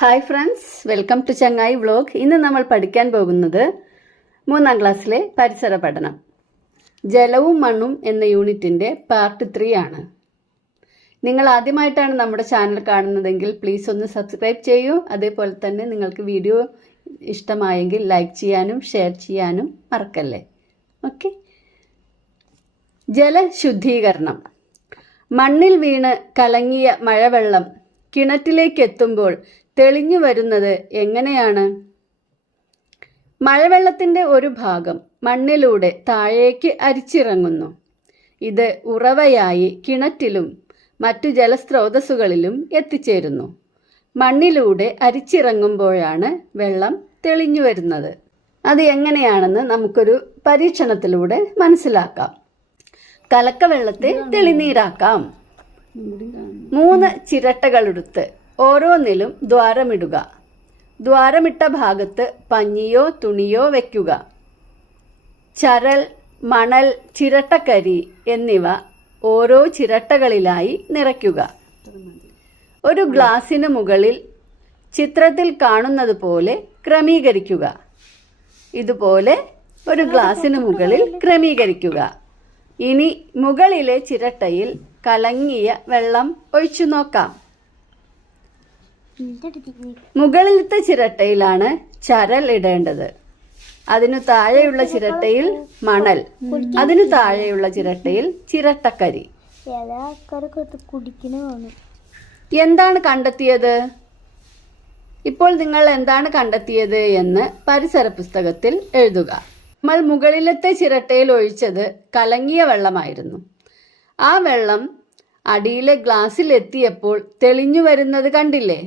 Hi friends, welcome to ചങ്ങായി vlog. ഇന്ന് നമ്മൾ പഠിക്കാൻ പോകുന്നത് 3ാം ക്ലാസ്സിലെ പരിസര പഠനം, ജലവും മണ്ണും എന്ന യൂണിറ്റിൻ്റെ പാർട്ട് 3 ആണ്. നിങ്ങൾ ആദ്യമായിട്ടാണ് നമ്മുടെ ചാനൽ കാണുന്നതെങ്കിൽ പ്ലീസ് ഒന്ന് സബ്സ്ക്രൈബ് ചെയ്യൂ. അതേപോലെ തന്നെ നിങ്ങൾക്ക് വീഡിയോ ഇഷ്ടമായെങ്കിൽ ലൈക്ക് ചെയ്യാനും ഷെയർ ചെയ്യാനും മറക്കല്ലേ. ഓക്കെ. ജലശുദ്ധീകരണം. മണ്ണിൽ വീണ് കലങ്ങിയ മഴവെള്ളം കിണറ്റിലേക്ക് എത്തുമ്പോൾ തെളിഞ്ഞു വരുന്നത് എങ്ങനെയാണ്? മഴവെള്ളത്തിൻ്റെ ഒരു ഭാഗം മണ്ണിലൂടെ താഴേക്ക് അരിച്ചിറങ്ങുന്നു. ഇത് ഉറവയായി കിണറ്റിലും മറ്റു ജലസ്രോതസ്സുകളിലും എത്തിച്ചേരുന്നു. മണ്ണിലൂടെ അരിച്ചിറങ്ങുമ്പോഴാണ് വെള്ളം തെളിഞ്ഞു വരുന്നത്. അത് എങ്ങനെയാണെന്ന് നമുക്കൊരു പരീക്ഷണത്തിലൂടെ മനസ്സിലാക്കാം. കലക്കവെള്ളത്തെ തെളിനീരാക്കാം. 3 ചിരട്ടകളെടുത്ത് ഓരോന്നിലും ദ്വാരമിടുക. ദ്വാരമിട്ട ഭാഗത്ത് പഞ്ഞിയോ തുണിയോ വയ്ക്കുക. ചരൽ, മണൽ, ചിരട്ടക്കരി എന്നിവ ഓരോ ചിരട്ടകളിലായി നിറയ്ക്കുക. ഒരു ഗ്ലാസിന് മുകളിൽ ചിത്രത്തിൽ കാണുന്നത് പോലെ ക്രമീകരിക്കുക. ഇതുപോലെ ഒരു ഗ്ലാസിന് മുകളിൽ ക്രമീകരിക്കുക. ഇനി മുകളിലെ ചിരട്ടയിൽ കലങ്ങിയ വെള്ളം ഒഴിച്ചു നോക്കാം. മുകളിലത്തെ ചിരട്ടയിലാണ് ചരൽ ഇടേണ്ടത്. അതിനു താഴെയുള്ള ചിരട്ടയിൽ മണൽ, അതിനു താഴെയുള്ള ചിരട്ടയിൽ ചിരട്ടക്കരി. എന്താണ് കണ്ടെത്തിയത്? ഇപ്പോൾ നിങ്ങൾ എന്താണ് കണ്ടെത്തിയത് എന്ന് പരിസര പുസ്തകത്തിൽ എഴുതുക. നമ്മൾ മുകളിലത്തെ ചിരട്ടയിൽ ഒഴിച്ചത് കലങ്ങിയ വെള്ളമായിരുന്നു. ആ വെള്ളം അടിയിലെ ഗ്ലാസ്സിൽ എത്തിയപ്പോൾ തെളിഞ്ഞു വരുന്നത് കണ്ടില്ലേ?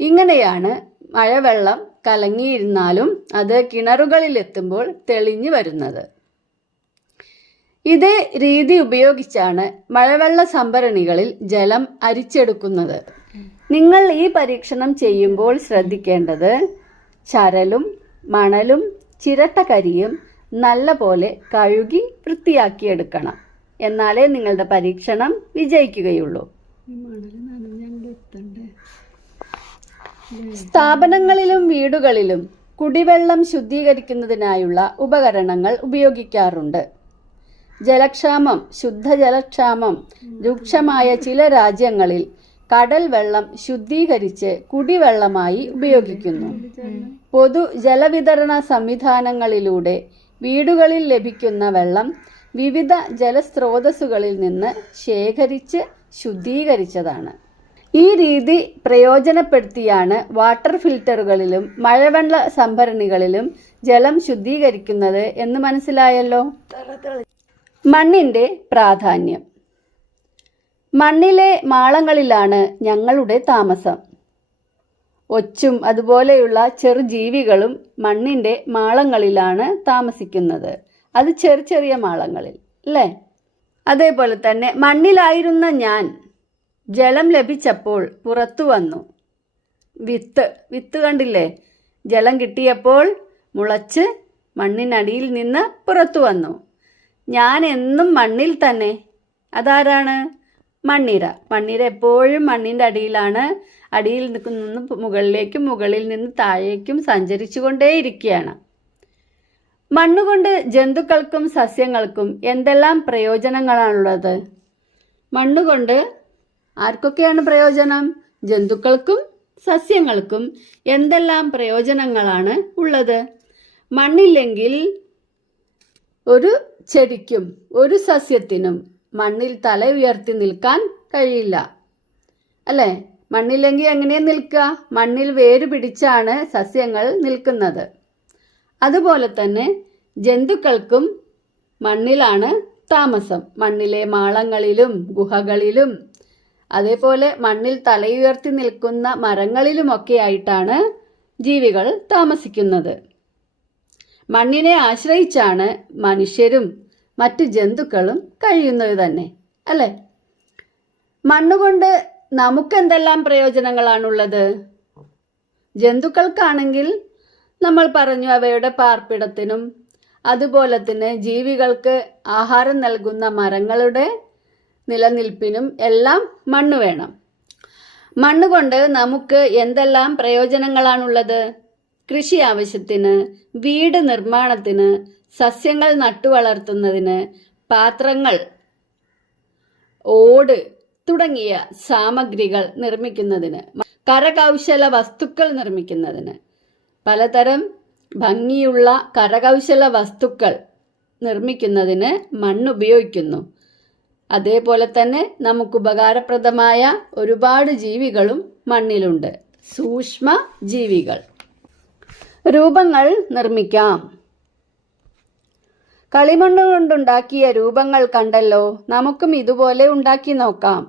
ഇങ്ങനെയാണ് മഴവെള്ളം കലങ്ങിയിരുന്നാലും അത് കിണറുകളിൽ എത്തുമ്പോൾ തെളിഞ്ഞു വരുന്നത്. ഇതേ രീതി ഉപയോഗിച്ചാണ് മഴവെള്ള സംഭരണികളിൽ ജലം അരിച്ചെടുക്കുന്നത്. നിങ്ങൾ ഈ പരീക്ഷണം ചെയ്യുമ്പോൾ ശ്രദ്ധിക്കേണ്ടത് ചരലും മണലും ചിരട്ടക്കരിയും നല്ല പോലെ കഴുകി വൃത്തിയാക്കിയെടുക്കണം. എന്നാലേ നിങ്ങളുടെ പരീക്ഷണം വിജയിക്കുകയുള്ളൂ. സ്ഥാപനങ്ങളിലും വീടുകളിലും കുടിവെള്ളം ശുദ്ധീകരിക്കുന്നതിനായുള്ള ഉപകരണങ്ങൾ ഉപയോഗിക്കാറുണ്ട്. ജലക്ഷാമം, ശുദ്ധജലക്ഷാമം രൂക്ഷമായ ചില രാജ്യങ്ങളിൽ കടൽ വെള്ളം ശുദ്ധീകരിച്ച് കുടിവെള്ളമായി ഉപയോഗിക്കുന്നു. പൊതു ജലവിതരണ സംവിധാനങ്ങളിലൂടെ വീടുകളിൽ ലഭിക്കുന്ന വെള്ളം വിവിധ ജലസ്രോതസ്സുകളിൽ നിന്ന് ശേഖരിച്ച് ശുദ്ധീകരിച്ചതാണ്. ഈ രീതി പ്രയോജനപ്പെടുത്തിയാണ് വാട്ടർ ഫിൽറ്ററുകളിലും മഴവെള്ള സംഭരണികളിലും ജലം ശുദ്ധീകരിക്കുന്നത് എന്ന് മനസ്സിലായല്ലോ. മണ്ണിന്റെ പ്രാധാന്യം. മണ്ണിലെ മാളങ്ങളിലാണ് ഞങ്ങളുടെ താമസം. ഒച്ചും അതുപോലെയുള്ള ചെറുജീവികളും മണ്ണിന്റെ മാളങ്ങളിലാണ് താമസിക്കുന്നത്. അത് ചെറിയ മാളങ്ങളിൽ അല്ലേ? അതേപോലെ തന്നെ മണ്ണിലായിരുന്ന ഞാൻ ജലം ലഭിച്ചപ്പോൾ പുറത്തു വന്നു. വിത്ത് കണ്ടില്ലേ? ജലം കിട്ടിയപ്പോൾ മുളച്ച് മണ്ണിനടിയിൽ നിന്ന് പുറത്തു വന്നു. ഞാൻ എന്നും മണ്ണിൽ തന്നെ. അതാരാണ്? മണ്ണിര. മണ്ണിര എപ്പോഴും മണ്ണിൻ്റെ അടിയിലാണ്. അടിയിൽ നിന്ന് മുകളിലേക്കും മുകളിൽ നിന്ന് താഴേക്കും സഞ്ചരിച്ചു കൊണ്ടേയിരിക്കുകയാണ്. മണ്ണുകൊണ്ട് ജന്തുക്കൾക്കും സസ്യങ്ങൾക്കും എന്തെല്ലാം പ്രയോജനങ്ങളാണുള്ളത്? മണ്ണുകൊണ്ട് ആർക്കൊക്കെയാണ് പ്രയോജനം? ജന്തുക്കൾക്കും സസ്യങ്ങൾക്കും എന്തെല്ലാം പ്രയോജനങ്ങളാണ് ഉള്ളത്? മണ്ണില്ലെങ്കിൽ ഒരു ചെടിക്കും ഒരു സസ്യത്തിനും മണ്ണിൽ തല ഉയർത്തി നിൽക്കാൻ കഴിയില്ല അല്ലേ? മണ്ണില്ലെങ്കിൽ എങ്ങനെയാണ് നിൽക്കുക? മണ്ണിൽ വേര് പിടിച്ചാണ് സസ്യങ്ങൾ നിൽക്കുന്നത്. അതുപോലെ തന്നെ ജന്തുക്കൾക്കും മണ്ണിലാണ് താമസം. മണ്ണിലെ മാളങ്ങളിലും ഗുഹകളിലും അതേപോലെ മണ്ണിൽ തലയുയർത്തി നിൽക്കുന്ന മരങ്ങളിലുമൊക്കെ ആയിട്ടാണ് ജീവികൾ താമസിക്കുന്നത്. മണ്ണിനെ ആശ്രയിച്ചാണ് മനുഷ്യരും മറ്റു ജന്തുക്കളും കഴിയുന്നത് തന്നെ അല്ലേ? മണ്ണുകൊണ്ട് നമുക്കെന്തെല്ലാം പ്രയോജനങ്ങളാണുള്ളത്? ജന്തുക്കൾക്കാണെങ്കിൽ നമ്മൾ പറഞ്ഞു, അവയുടെ പാർപ്പിടത്തിനും അതുപോലെ തന്നെ ജീവികൾക്ക് ആഹാരം നൽകുന്ന മരങ്ങളുടെ നിലനിൽപ്പിനും എല്ലാം മണ്ണ് വേണം. മണ്ണ് കൊണ്ട് നമുക്ക് എന്തെല്ലാം പ്രയോജനങ്ങളാണുള്ളത്? കൃഷി ആവശ്യത്തിന്, വീട് നിർമ്മാണത്തിന്, സസ്യങ്ങൾ നട്ടുവളർത്തുന്നതിന്, പാത്രങ്ങൾ, ഓട് തുടങ്ങിയ സാമഗ്രികൾ നിർമ്മിക്കുന്നതിന്, കരകൗശല വസ്തുക്കൾ നിർമ്മിക്കുന്നതിന്, പലതരം ഭംഗിയുള്ള കരകൗശല വസ്തുക്കൾ നിർമ്മിക്കുന്നതിന് മണ്ണ് ഉപയോഗിക്കുന്നു. അതേപോലെ തന്നെ നമുക്ക് ഉപകാരപ്രദമായ ഒരുപാട് ജീവികളും മണ്ണിലുണ്ട്. സൂക്ഷ്മ ജീവികൾ. രൂപങ്ങൾ നിർമ്മിക്കാം. കളിമണ്ണ് കൊണ്ടുണ്ടാക്കിയ രൂപങ്ങൾ കണ്ടല്ലോ. നമുക്കും ഇതുപോലെ ഉണ്ടാക്കി നോക്കാം.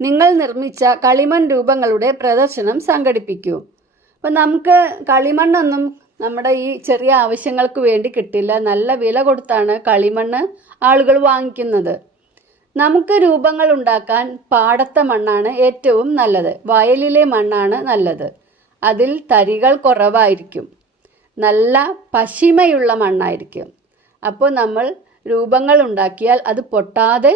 നിങ്ങൾ നിർമ്മിച്ച കളിമൺ രൂപങ്ങളുടെ പ്രദർശനം സംഘടിപ്പിക്കൂ. അപ്പം നമുക്ക് കളിമണ്ണൊന്നും നമ്മുടെ ഈ ചെറിയ ആവശ്യങ്ങൾക്ക് വേണ്ടി കിട്ടില്ല. നല്ല വില കൊടുത്താണ് കളിമണ്ണ് ആളുകൾ വാങ്ങിക്കുന്നത്. നമുക്ക് രൂപങ്ങൾ ഉണ്ടാക്കാൻ പാടത്തെ മണ്ണാണ് ഏറ്റവും നല്ലത്. വയലിലെ മണ്ണാണ് നല്ലത്. അതിൽ തരികൾ കുറവായിരിക്കും. നല്ല പശിമയുള്ള മണ്ണായിരിക്കും. അപ്പോൾ നമ്മൾ രൂപങ്ങൾ ഉണ്ടാക്കിയാൽ അത് പൊട്ടാതെ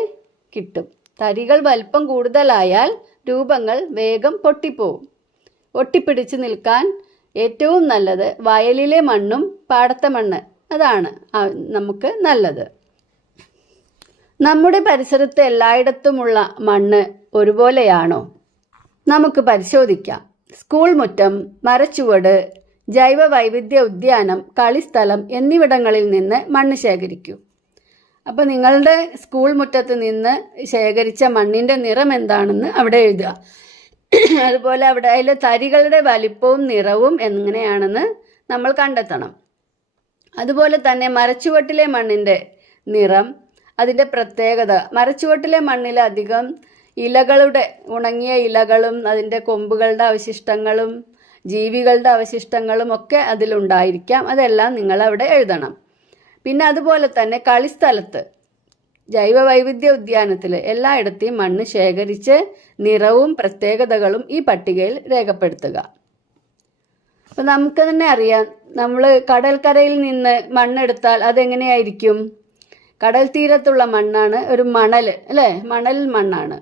കിട്ടും. തരികൾ വലിപ്പം കൂടുതലായാൽ രൂപങ്ങൾ വേഗം പൊട്ടിപ്പോവും. ഒട്ടിപ്പിടിച്ച് നിൽക്കാൻ ഏറ്റവും നല്ലത് വയലിലെ മണ്ണും പാടത്തെ മണ്ണ്, അതാണ് നമുക്ക് നല്ലത്. നമ്മുടെ പരിസരത്ത് എല്ലായിടത്തുമുള്ള മണ്ണ് ഒരുപോലെയാണോ? നമുക്ക് പരിശോധിക്കാം. സ്കൂൾ മുറ്റം, മരച്ചുവട്, ജൈവ വൈവിധ്യ ഉദ്യാനം, കളിസ്ഥലം എന്നിവിടങ്ങളിൽ നിന്ന് മണ്ണ് ശേഖരിക്കൂ. അപ്പോൾ നിങ്ങളുടെ സ്കൂൾ മുറ്റത്ത് നിന്ന് ശേഖരിച്ച മണ്ണിൻ്റെ നിറം എന്താണെന്ന് അവിടെ എഴുതുക. അതുപോലെ അവിടെ അതിലെ തരികളുടെ വലിപ്പവും നിറവും എങ്ങനെയാണെന്ന് നമ്മൾ കണ്ടെത്തണം. അതുപോലെ തന്നെ മരച്ചുവട്ടിലെ മണ്ണിൻ്റെ നിറം, അതിൻ്റെ പ്രത്യേകത. മരച്ചുവട്ടിലെ മണ്ണിൽ അധികം ഇലകളുടെ, ഉണങ്ങിയ ഇലകളും അതിൻ്റെ കൊമ്പുകളുടെ അവശിഷ്ടങ്ങളും ജീവികളുടെ അവശിഷ്ടങ്ങളും ഒക്കെ അതിലുണ്ടായിരിക്കാം. അതെല്ലാം നിങ്ങൾ അവിടെ എഴുതണം. പിന്നെ അതുപോലെ തന്നെ കളിസ്ഥലത്ത്, ജൈവ വൈവിധ്യ ഉദ്യാനത്തിൽ എല്ലായിടത്തെയും മണ്ണ് ശേഖരിച്ച് നിറവും പ്രത്യേകതകളും ഈ പട്ടികയിൽ രേഖപ്പെടുത്തുക. അപ്പം നമുക്ക് തന്നെ അറിയാം, നമ്മൾ കടൽക്കരയിൽ നിന്ന് മണ്ണെടുത്താൽ അതെങ്ങനെയായിരിക്കും? കടൽ തീരത്തുള്ള മണ്ണാണ് ഒരു മണൽ, അല്ലേ? മണൽ മണ്ണാണ്.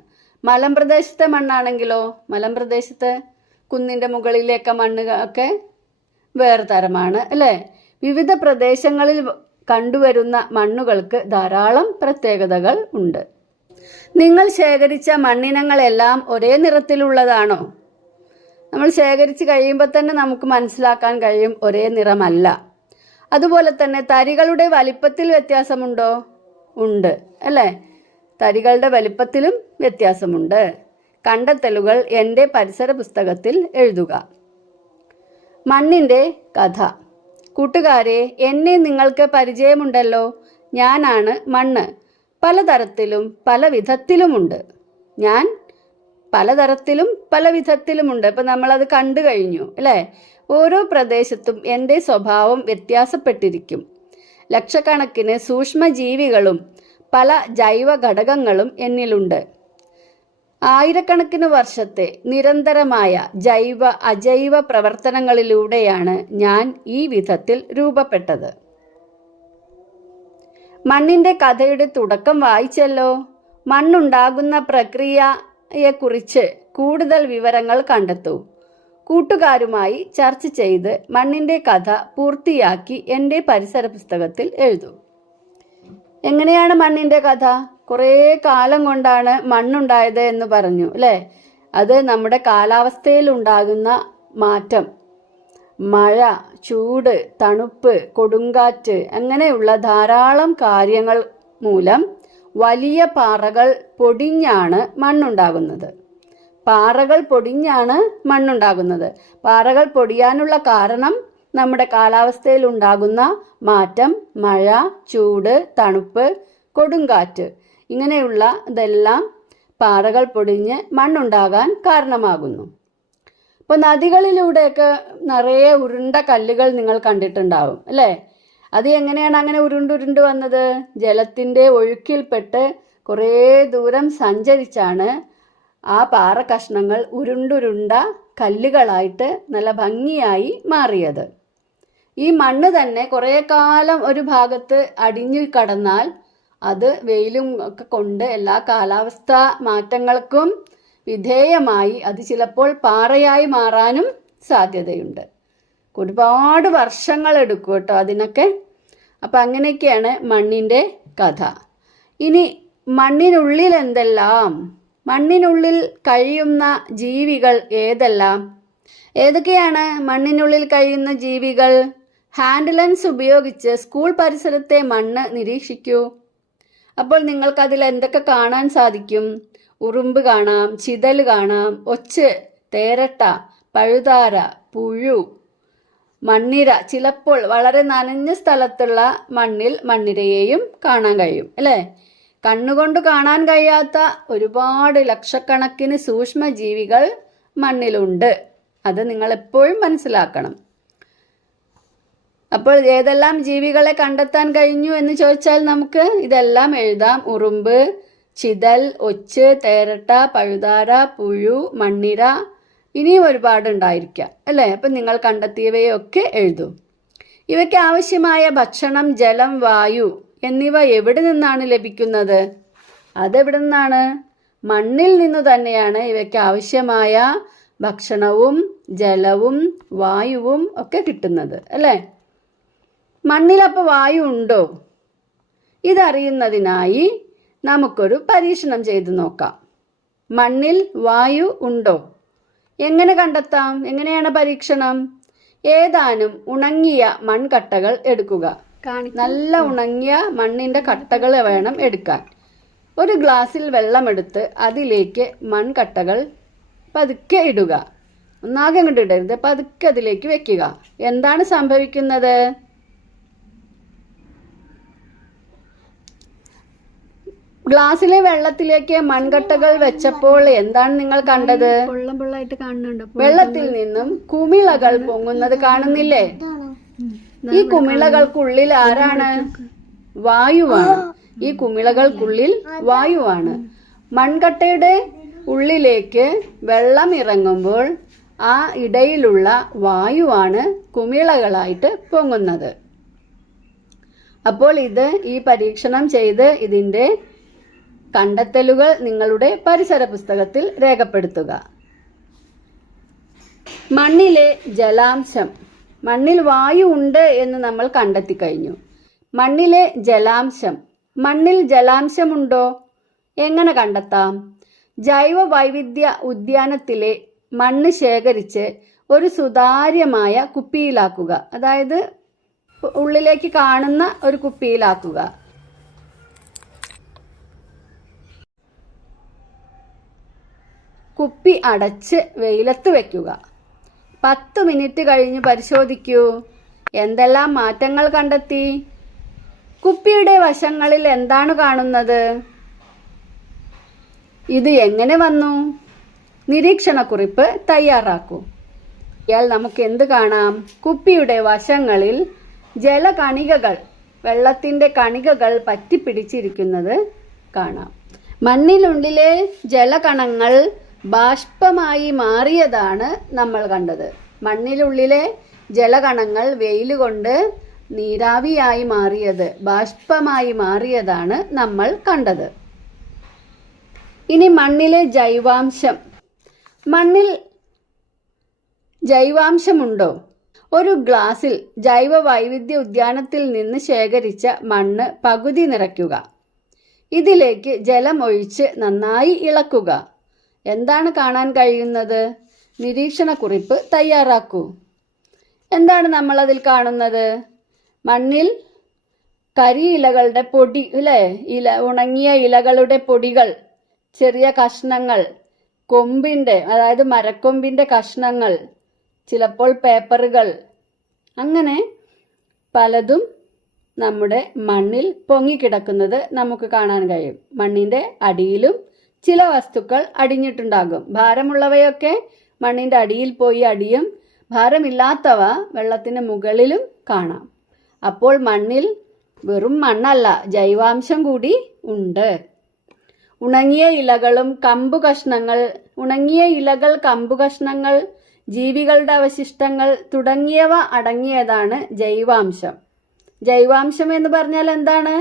മലമ്പ്രദേശത്തെ മണ്ണാണെങ്കിലോ, മലമ്പ്രദേശത്തെ കുന്നിൻ്റെ മുകളിലേക്ക് മണ്ണ് ഒക്കെ വേറെ തരമാണ്, അല്ലേ? വിവിധ പ്രദേശങ്ങളിൽ കണ്ടുവരുന്ന മണ്ണുകൾക്ക് ധാരാളം പ്രത്യേകതകൾ ഉണ്ട്. നിങ്ങൾ ശേഖരിച്ച മണ്ണിനങ്ങളെല്ലാം ഒരേ നിറത്തിലുള്ളതാണോ? നമ്മൾ ശേഖരിച്ച് കഴിയുമ്പോൾ തന്നെ നമുക്ക് മനസ്സിലാക്കാൻ കഴിയും ഒരേ നിറമല്ല. അതുപോലെ തന്നെ തരികളുടെ വലിപ്പത്തിൽ വ്യത്യാസമുണ്ടോ? ഉണ്ട്, അല്ലേ? തരികളുടെ വലിപ്പത്തിലും വ്യത്യാസമുണ്ട്. കണ്ടെത്തലുകൾ എൻ്റെ പരിസര പുസ്തകത്തിൽ എഴുതുക. മണ്ണിൻ്റെ കഥ. കൂട്ടുകാരെ, എന്നെ നിങ്ങൾക്ക് പരിചയമുണ്ടല്ലോ. ഞാനാണ് മണ്ണ്. പലതരത്തിലും പല വിധത്തിലുമുണ്ട്. ഞാൻ പലതരത്തിലും പല വിധത്തിലുമുണ്ട്. ഇപ്പം നമ്മളത് കണ്ടു കഴിഞ്ഞു, അല്ലേ? ഓരോ പ്രദേശത്തും എൻ്റെ സ്വഭാവം വ്യത്യാസപ്പെട്ടിരിക്കും. ലക്ഷക്കണക്കിന് സൂക്ഷ്മജീവികളും പല ജൈവ ഘടകങ്ങളും എന്നിലുണ്ട്. ആയിരക്കണക്കിന് വർഷത്തെ നിരന്തരമായ ജൈവ അജൈവ പ്രവർത്തനങ്ങളിലൂടെയാണ് ഞാൻ ഈ വിധത്തിൽ രൂപപ്പെട്ടത്. മണ്ണിൻ്റെ കഥയുടെ തുടക്കം വായിച്ചല്ലോ. മണ്ണുണ്ടാകുന്ന പ്രക്രിയയെക്കുറിച്ച് കൂടുതൽ വിവരങ്ങൾ കണ്ടെത്തൂ. കൂട്ടുകാരുമായി ചർച്ച ചെയ്ത് മണ്ണിൻ്റെ കഥ പൂർത്തിയാക്കി എൻ്റെ പരിസര പുസ്തകത്തിൽ എഴുതൂ. എങ്ങനെയാണ് മണ്ണിൻ്റെ കഥ? കുറേ കാലം കൊണ്ടാണ് മണ്ണുണ്ടായത് എന്ന് പറഞ്ഞു, അല്ലേ? അത് നമ്മുടെ കാലാവസ്ഥയിൽ ഉണ്ടാകുന്ന മാറ്റം, മഴ, ചൂട്, തണുപ്പ്, കൊടുങ്കാറ്റ്, അങ്ങനെയുള്ള ധാരാളം കാര്യങ്ങൾ മൂലം വലിയ പാറകൾ പൊടിഞ്ഞാണ് മണ്ണുണ്ടാകുന്നത്. പാറകൾ പൊടിഞ്ഞാണ് മണ്ണുണ്ടാകുന്നത്. പാറകൾ പൊടിയാനുള്ള കാരണം നമ്മുടെ കാലാവസ്ഥയിൽ ഉണ്ടാകുന്ന മാറ്റം, മഴ, ചൂട്, തണുപ്പ്, കൊടുങ്കാറ്റ്, ഇങ്ങനെയുള്ള ഇതെല്ലാം പാറകൾ പൊടിഞ്ഞ് മണ്ണുണ്ടാകാൻ കാരണമാകുന്നു. ഇപ്പോൾ നദികളിലൂടെയൊക്കെ നിറയെ ഉരുണ്ട കല്ലുകൾ നിങ്ങൾ കണ്ടിട്ടുണ്ടാവും, അല്ലേ? അത് എങ്ങനെയാണ് അങ്ങനെ ഉരുണ്ടുരുണ്ട് വന്നത്? ജലത്തിൻ്റെ ഒഴുക്കിൽപ്പെട്ട് കുറേ ദൂരം സഞ്ചരിച്ചാണ് ആ പാറ കഷ്ണങ്ങൾ ഉരുണ്ടുരുണ്ട കല്ലുകളായിട്ട് നല്ല ഭംഗിയായി മാറിയത്. ഈ മണ്ണ് തന്നെ കുറേ കാലം ഒരു ഭാഗത്ത് അടിഞ്ഞു കടന്നാൽ അത് വെയിലും ഒക്കെ കൊണ്ട് എല്ലാ കാലാവസ്ഥാ മാറ്റങ്ങൾക്കും വിധേയമായി അത് ചിലപ്പോൾ പാറയായി മാറാനും സാധ്യതയുണ്ട്. ഒരുപാട് വർഷങ്ങൾ എടുക്കും കേട്ടോ അതിനൊക്കെ. അപ്പം അങ്ങനെയൊക്കെയാണ് മണ്ണിൻ്റെ കഥ. ഇനി മണ്ണിനുള്ളിൽ എന്തെല്ലാം, മണ്ണിനുള്ളിൽ കഴിയുന്ന ജീവികൾ ഏതൊക്കെയാണ് മണ്ണിനുള്ളിൽ കഴിയുന്ന ജീവികൾ? ഹാൻഡ് ലെൻസ് ഉപയോഗിച്ച് സ്കൂൾ പരിസരത്തെ മണ്ണ് നിരീക്ഷിക്കൂ. അപ്പോൾ നിങ്ങൾക്കതിൽ എന്തൊക്കെ കാണാൻ സാധിക്കും? ഉറുമ്പ് കാണാം, ചിതൽ കാണാം, ഒച്ച്, തേരട്ട, പഴുതാര, പുഴു, മണ്ണിര. ചിലപ്പോൾ വളരെ നനഞ്ഞ സ്ഥലത്തുള്ള മണ്ണിൽ മണ്ണിരയെയും കാണാൻ കഴിയും അല്ലേ? കണ്ണുകൊണ്ട് കാണാൻ കഴിയാത്ത ഒരുപാട് ലക്ഷക്കണക്കിന് സൂക്ഷ്മജീവികൾ മണ്ണിലുണ്ട്. അത് നിങ്ങൾ എപ്പോഴും മനസ്സിലാക്കണം. അപ്പോൾ ഏതെല്ലാം ജീവികളെ കണ്ടെത്താൻ കഴിഞ്ഞു എന്ന് ചോദിച്ചാൽ നമുക്ക് ഇതെല്ലാം എഴുതാം. ഉറുമ്പ്, ചിതൽ, ഒച്ച്, തേരട്ട, പഴുതാര, പുഴു, മണ്ണിര, ഇനിയും ഒരുപാട് ഉണ്ടായിരിക്കാം അല്ലേ? അപ്പം നിങ്ങൾ കണ്ടെത്തിയവയൊക്കെ എഴുതൂ. ഇവയ്ക്ക് ആവശ്യമായ ഭക്ഷണം, ജലം, വായു എന്നിവ എവിടെ നിന്നാണ് ലഭിക്കുന്നത്? അതെവിടെ നിന്നാണ്? മണ്ണിൽ നിന്നു തന്നെയാണ് ഇവയ്ക്ക് ആവശ്യമായ ഭക്ഷണവും ജലവും വായുവും ഒക്കെ കിട്ടുന്നത് അല്ലേ? മണ്ണിലപ്പോൾ വായു ഉണ്ടോ? ഇതറിയുന്നതിനായി നമുക്കൊരു പരീക്ഷണം ചെയ്തു നോക്കാം. മണ്ണിൽ വായു ഉണ്ടോ? എങ്ങനെ കണ്ടെത്താം? എങ്ങനെയാണ് പരീക്ഷണം? ഏതാനും ഉണങ്ങിയ മൺകട്ടകൾ എടുക്കുക. നല്ല ഉണങ്ങിയ മണ്ണിൻ്റെ കട്ടകൾ വേണം എടുക്കാൻ. ഒരു ഗ്ലാസ്സിൽ വെള്ളമെടുത്ത് അതിലേക്ക് മൺകട്ടകൾ പതുക്കെ ഇടുക. ഒന്നാകെ അങ്ങോട്ട് ഇടരുത്, പതുക്കെ അതിലേക്ക് വെക്കുക. എന്താണ് സംഭവിക്കുന്നത്? ഗ്ലാസ്സിലെ വെള്ളത്തിലേക്ക് മൺകട്ടകൾ വെച്ചപ്പോൾ എന്താണ് നിങ്ങൾ കണ്ടത്? വെള്ളത്തിൽ നിന്നും കുമിളകൾ പൊങ്ങുന്നത് കാണുന്നില്ലേ? ഈ കുമിളകൾക്കുള്ളിൽ ആരാണ്? വായുവാണ്. ഈ കുമിളകൾക്കുള്ളിൽ വായുവാണ്. മൺകട്ടയുടെ ഉള്ളിലേക്ക് വെള്ളം ഇറങ്ങുമ്പോൾ ആ ഇടയിലുള്ള വായുവാണ് കുമിളകളായിട്ട് പൊങ്ങുന്നത്. അപ്പോൾ ഈ പരീക്ഷണം ചെയ്ത് ഇതിൻ്റെ കണ്ടെത്തലുകൾ നിങ്ങളുടെ പരിസര പുസ്തകത്തിൽ രേഖപ്പെടുത്തുക. മണ്ണിലെ ജലാംശം. മണ്ണിൽ വായു ഉണ്ട് എന്ന് നമ്മൾ കണ്ടെത്തി കഴിഞ്ഞു. മണ്ണിലെ ജലാംശം. മണ്ണിൽ ജലാംശമുണ്ടോ? എങ്ങനെ കണ്ടെത്താം? ജൈവ വൈവിധ്യ ഉദ്യാനത്തിലെ മണ്ണ് ശേഖരിച്ച് ഒരു സുതാര്യമായ കുപ്പിയിലാക്കുക. അതായത് ഉള്ളിലേക്ക് കാണുന്ന ഒരു കുപ്പിയിലാക്കുക. കുപ്പി അടച്ച് വെയിലത്ത് വെക്കുക. 10 മിനിറ്റ് കഴിഞ്ഞ് പരിശോധിക്കൂ. എന്തെല്ലാം മാറ്റങ്ങൾ കണ്ടെത്തി? കുപ്പിയുടെ വശങ്ങളിൽ എന്താണ് കാണുന്നത്? ഇത് എങ്ങനെ വന്നു? നിരീക്ഷണക്കുറിപ്പ് തയ്യാറാക്കൂ. ഇയാൾ നമുക്ക് എന്ത് കാണാം? കുപ്പിയുടെ വശങ്ങളിൽ ജലകണികകൾ, വെള്ളത്തിൻ്റെ കണികകൾ പറ്റിപ്പിടിച്ചിരിക്കുന്നത് കാണാം. മണ്ണിനുള്ളിലെ ജലകണങ്ങൾ ബാഷ്പമായി മാറിയതാണ് നമ്മൾ കണ്ടത്. മണ്ണിനുള്ളിലെ ജലകണങ്ങൾ വെയിൽ കൊണ്ട് നീരാവിയായി മാറിയത്, ബാഷ്പമായി മാറിയതാണ് നമ്മൾ കണ്ടത്. ഇനി മണ്ണിലെ ജൈവാംശം. മണ്ണിൽ ജൈവാംശമുണ്ടോ? ഒരു ഗ്ലാസ്സിൽ ജൈവ വൈവിധ്യ ഉദ്യാനത്തിൽ നിന്ന് ശേഖരിച്ച മണ്ണ് പകുതി നിറയ്ക്കുക. ഇതിലേക്ക് ജലം ഒഴിച്ച് നന്നായി ഇളക്കുക. എന്താണ് കാണാൻ കഴിയുന്നത്? നിരീക്ഷണക്കുറിപ്പ് തയ്യാറാക്കൂ. എന്താണ് നമ്മൾ അതിൽ കാണുന്നത്? മണ്ണിൽ കരിയിലകളുടെ പൊടി അല്ലേ? ഉണങ്ങിയ ഇലകളുടെ പൊടികൾ, ചെറിയ കഷ്ണങ്ങൾ, കൊമ്പിൻ്റെ അതായത് മരക്കൊമ്പിൻ്റെ കഷ്ണങ്ങൾ, ചിലപ്പോൾ പേപ്പറുകൾ, അങ്ങനെ പലതും നമ്മുടെ മണ്ണിൽ പൊങ്ങിക്കിടക്കുന്നത് നമുക്ക് കാണാൻ കഴിയും. മണ്ണിൻ്റെ അടിയിലും ചില വസ്തുക്കൾ അടിഞ്ഞിട്ടുണ്ടാകും. ഭാരമുള്ളവയൊക്കെ മണ്ണിൻ്റെ അടിയിൽ പോയി അടിയും. ഭാരമില്ലാത്തവ വെള്ളത്തിന് മുകളിലും കാണാം. അപ്പോൾ മണ്ണിൽ വെറും മണ്ണല്ല, ജൈവാംശം കൂടി ഉണ്ട്. ഉണങ്ങിയ ഇലകളും കമ്പുകഷ്ണങ്ങൾ, ഉണങ്ങിയ ഇലകൾ, കമ്പുകഷ്ണങ്ങൾ, ജീവികളുടെ അവശിഷ്ടങ്ങൾ തുടങ്ങിയവ അടങ്ങിയതാണ് ജൈവാംശം. ജൈവാംശം എന്ന് പറഞ്ഞാൽ എന്താണ്?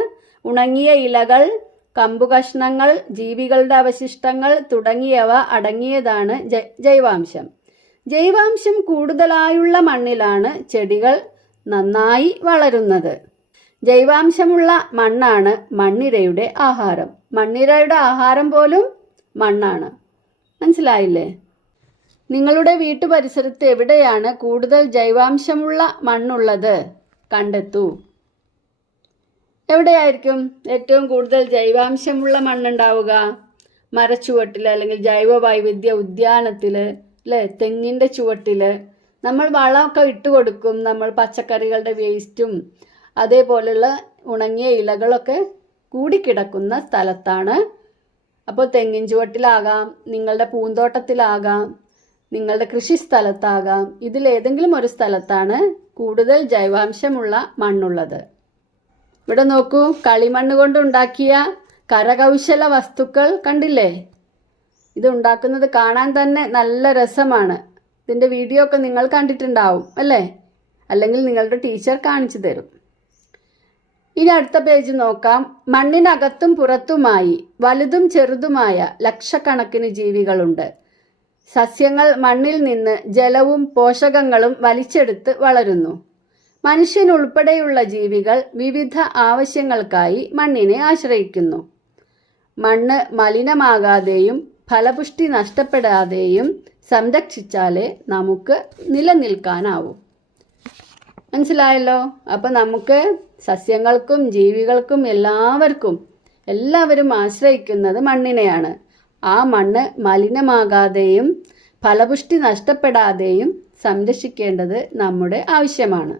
ഉണങ്ങിയ ഇലകൾ, കമ്പുകഷ്ണങ്ങൾ, ജീവികളുടെ അവശിഷ്ടങ്ങൾ തുടങ്ങിയവ അടങ്ങിയതാണ് ജൈവാംശം. ജൈവാംശം കൂടുതലായുള്ള മണ്ണിലാണ് ചെടികൾ നന്നായി വളരുന്നത്. ജൈവാംശമുള്ള മണ്ണാണ് മണ്ണിരയുടെ ആഹാരം. മണ്ണിരയുടെ ആഹാരം പോലും മണ്ണാണ്. മനസ്സിലായില്ലേ? നിങ്ങളുടെ വീട്ടുപരിസരത്ത് എവിടെയാണ് കൂടുതൽ ജൈവാംശമുള്ള മണ്ണുള്ളത്? കണ്ടെത്തൂ. എവിടെയായിരിക്കും ഏറ്റവും കൂടുതൽ ജൈവാംശമുള്ള മണ്ണുണ്ടാവുക? മരച്ചുവട്ടിൽ, അല്ലെങ്കിൽ ജൈവ വൈവിധ്യ ഉദ്യാനത്തിൽ, അല്ലേ? തെങ്ങിൻ്റെ ചുവട്ടിൽ നമ്മൾ വളമൊക്കെ ഇട്ട് കൊടുക്കും. നമ്മൾ പച്ചക്കറികളുടെ വേസ്റ്റും അതേപോലെയുള്ള ഉണങ്ങിയ ഇലകളൊക്കെ കൂടിക്കിടക്കുന്ന സ്ഥലത്താണ്. അപ്പോൾ തെങ്ങിൻ ചുവട്ടിലാകാം, നിങ്ങളുടെ പൂന്തോട്ടത്തിലാകാം, നിങ്ങളുടെ കൃഷി സ്ഥലത്താകാം. ഇതിലേതെങ്കിലും ഒരു സ്ഥലത്താണ് കൂടുതൽ ജൈവാംശമുള്ള മണ്ണുള്ളത്. ഇവിടെ നോക്കൂ, കളിമണ്ണ് കൊണ്ട് ഉണ്ടാക്കിയ കരകൗശല വസ്തുക്കൾ കണ്ടില്ലേ? ഇത് ഉണ്ടാക്കുന്നത് കാണാൻ തന്നെ നല്ല രസമാണ്. ഇതിൻ്റെ വീഡിയോ ഒക്കെ നിങ്ങൾ കണ്ടിട്ടുണ്ടാവും അല്ലേ? അല്ലെങ്കിൽ നിങ്ങളുടെ ടീച്ചർ കാണിച്ചു തരും. ഇനി അടുത്ത പേജ് നോക്കാം. മണ്ണിനകത്തും പുറത്തുമായി വലുതും ചെറുതുമായ ലക്ഷക്കണക്കിന് ജീവികളുണ്ട്. സസ്യങ്ങൾ മണ്ണിൽ നിന്ന് ജലവും പോഷകങ്ങളും വലിച്ചെടുത്ത് വളരുന്നു. മനുഷ്യനുൾപ്പെടെയുള്ള ജീവികൾ വിവിധ ആവശ്യങ്ങൾക്കായി മണ്ണിനെ ആശ്രയിക്കുന്നു. മണ്ണ് മലിനമാകാതെയും ഫലപുഷ്ടി നഷ്ടപ്പെടാതെയും സംരക്ഷിച്ചാലേ നമുക്ക് നിലനിൽക്കാനാവൂ. മനസ്സിലായല്ലോ? അപ്പം നമുക്ക് സസ്യങ്ങൾക്കും ജീവികൾക്കും എല്ലാവരും ആശ്രയിക്കുന്നത് മണ്ണിനെയാണ്. ആ മണ്ണ് മലിനമാകാതെയും ഫലപുഷ്ടി നഷ്ടപ്പെടാതെയും സംരക്ഷിക്കേണ്ടത് നമ്മുടെ ആവശ്യമാണ്.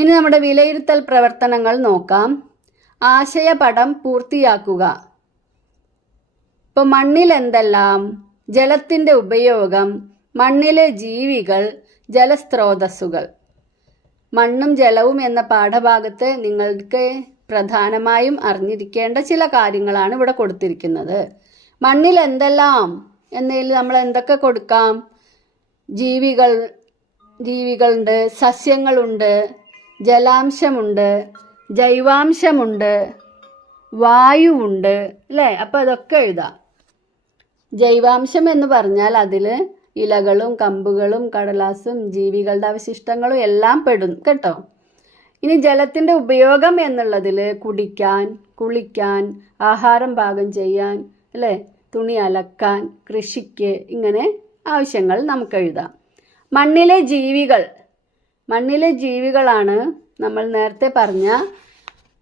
ഇനി നമ്മുടെ വിലയിരുത്തൽ പ്രവർത്തനങ്ങൾ നോക്കാം. ആശയപടം പൂർത്തിയാക്കുക. ഇപ്പോൾ മണ്ണിൽ എന്തെല്ലാം? ജലത്തിൻ്റെ ഉപയോഗം, മണ്ണിലെ ജീവികൾ, ജലസ്രോതസ്സുകൾ. മണ്ണും ജലവും എന്ന പാഠഭാഗത്ത് നിങ്ങൾക്ക് പ്രധാനമായും അറിഞ്ഞിരിക്കേണ്ട ചില കാര്യങ്ങളാണ് ഇവിടെ കൊടുത്തിരിക്കുന്നത്. മണ്ണിൽ എന്തെല്ലാം എന്നതിൽ നമ്മൾ എന്തൊക്കെ കൊടുക്കാം? ജീവികളുണ്ട്, സസ്യങ്ങളുണ്ട്, ജലാംശമുണ്ട്, ജൈവാംശമുണ്ട്, വായുവുണ്ട്, അല്ലേ? അപ്പോൾ അതൊക്കെ എഴുതാം. ജൈവാംശം എന്ന് പറഞ്ഞാൽ അതിൽ ഇലകളും കമ്പുകളും കടലാസും ജീവികളുടെ അവശിഷ്ടങ്ങളും എല്ലാം പെടും കേട്ടോ. ഇനി ജലത്തിൻ്റെ ഉപയോഗം എന്നുള്ളതിൽ കുടിക്കാൻ, കുളിക്കാൻ, ആഹാരം പാകം ചെയ്യാൻ, അല്ലേ? തുണി അലക്കാൻ, കൃഷിക്ക്, ഇങ്ങനെ ആവശ്യങ്ങൾ നമുക്ക് എഴുതാം. മണ്ണിലെ ജീവികളാണ് നമ്മൾ നേരത്തെ പറഞ്ഞ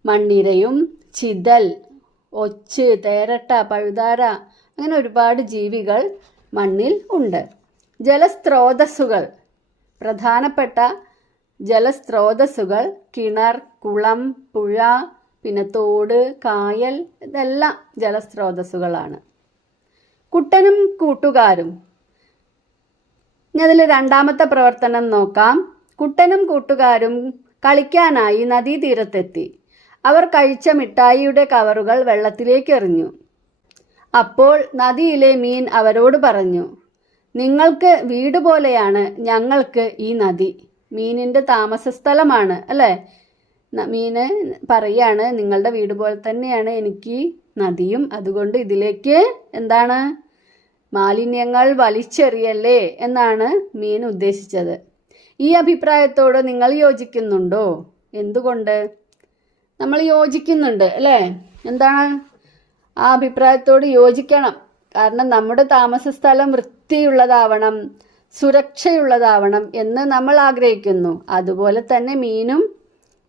മണ്ണിരയും ചിതൽ, ഒച്ച്, തേരട്ട, പഴുതാര, അങ്ങനെ ഒരുപാട് ജീവികൾ മണ്ണിൽ ഉണ്ട്. ജലസ്രോതസ്സുകൾ, പ്രധാനപ്പെട്ട ജലസ്രോതസ്സുകൾ കിണർ, കുളം, പുഴ, പിന്നെ തോട്, കായൽ, ഇതെല്ലാം ജലസ്രോതസ്സുകളാണ്. കുട്ടനും കൂട്ടുകാരും. ഇനി അതിൽ രണ്ടാമത്തെ പ്രവർത്തനം നോക്കാം. കുട്ടനും കൂട്ടുകാരും കളിക്കാനായി നദീതീരത്തെത്തി. അവർ കഴിച്ച മിഠായിയുടെ കവറുകൾ വെള്ളത്തിലേക്ക് എറിഞ്ഞു. അപ്പോൾ നദിയിലെ മീൻ അവരോട് പറഞ്ഞു, നിങ്ങൾക്ക് വീട് പോലെയാണ് ഞങ്ങൾക്ക് ഈ നദി. മീനിൻ്റെ താമസ സ്ഥലമാണ് അല്ലേ? മീന് പറയാണ്, നിങ്ങളുടെ വീട് പോലെ തന്നെയാണ് എനിക്ക് നദിയും. അതുകൊണ്ട് ഇതിലേക്ക് എന്താണ്, മാലിന്യങ്ങൾ വലിച്ചെറിയല്ലേ എന്നാണ് മീൻ ഉദ്ദേശിച്ചത്. ഈ അഭിപ്രായത്തോട് നിങ്ങൾ യോജിക്കുന്നുണ്ടോ? എന്തുകൊണ്ട്? നമ്മൾ യോജിക്കുന്നുണ്ട് അല്ലേ? എന്താണ്? ആ അഭിപ്രായത്തോട് യോജിക്കണം. കാരണം നമ്മുടെ താമസ സ്ഥലം വൃത്തിയുള്ളതാവണം, സുരക്ഷയുള്ളതാവണം എന്ന് നമ്മൾ ആഗ്രഹിക്കുന്നു. അതുപോലെ തന്നെ മീനും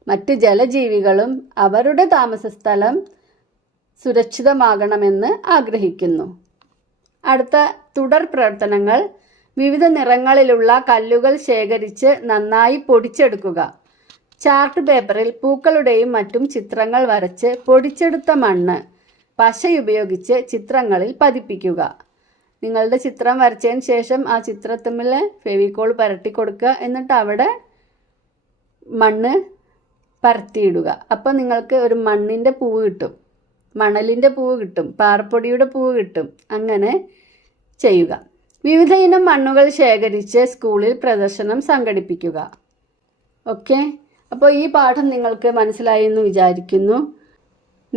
മറ്റ് ജലജീവികളും അവരുടെ താമസ സ്ഥലം സുരക്ഷിതമാകണമെന്ന് ആഗ്രഹിക്കുന്നു. അടുത്ത തുടർ പ്രവർത്തനങ്ങൾ. വിവിധ നിറങ്ങളിലുള്ള കല്ലുകൾ ശേഖരിച്ച് നന്നായി പൊടിച്ചെടുക്കുക. ചാർട്ട് പേപ്പറിൽ പൂക്കളുടെയും മറ്റും ചിത്രങ്ങൾ വരച്ച് പൊടിച്ചെടുത്ത മണ്ണ് പശയുപയോഗിച്ച് ചിത്രങ്ങളിൽ പതിപ്പിക്കുക. നിങ്ങളുടെ ചിത്രം വരച്ചതിന് ശേഷം ആ ചിത്രത്തിന്മേൽ ഫെവിക്കോൾ പരട്ടി കൊടുക്കുക. എന്നിട്ട് അവിടെ മണ്ണ് പരത്തിയിടുക. അപ്പോൾ നിങ്ങൾക്ക് ഒരു മണ്ണിൻ്റെ പൂവ് കിട്ടും, മണലിൻ്റെ പൂവ് കിട്ടും, പാറപ്പൊടിയുടെ പൂവ് കിട്ടും. അങ്ങനെ ചെയ്യുക. വിവിധ ഇനം മണ്ണുകൾ ശേഖരിച്ച് സ്കൂളിൽ പ്രദർശനം സംഘടിപ്പിക്കുക. ഓക്കെ, അപ്പോൾ ഈ പാഠം നിങ്ങൾക്ക് മനസ്സിലായി എന്ന് വിചാരിക്കുന്നു.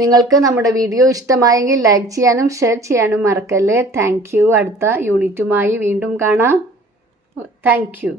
നിങ്ങൾക്ക് നമ്മുടെ വീഡിയോ ഇഷ്ടമായെങ്കിൽ ലൈക്ക് ചെയ്യാനും ഷെയർ ചെയ്യാനും മറക്കല്ലേ. Thank you. അടുത്ത യൂണിറ്റുമായി വീണ്ടും കാണാം. Thank you.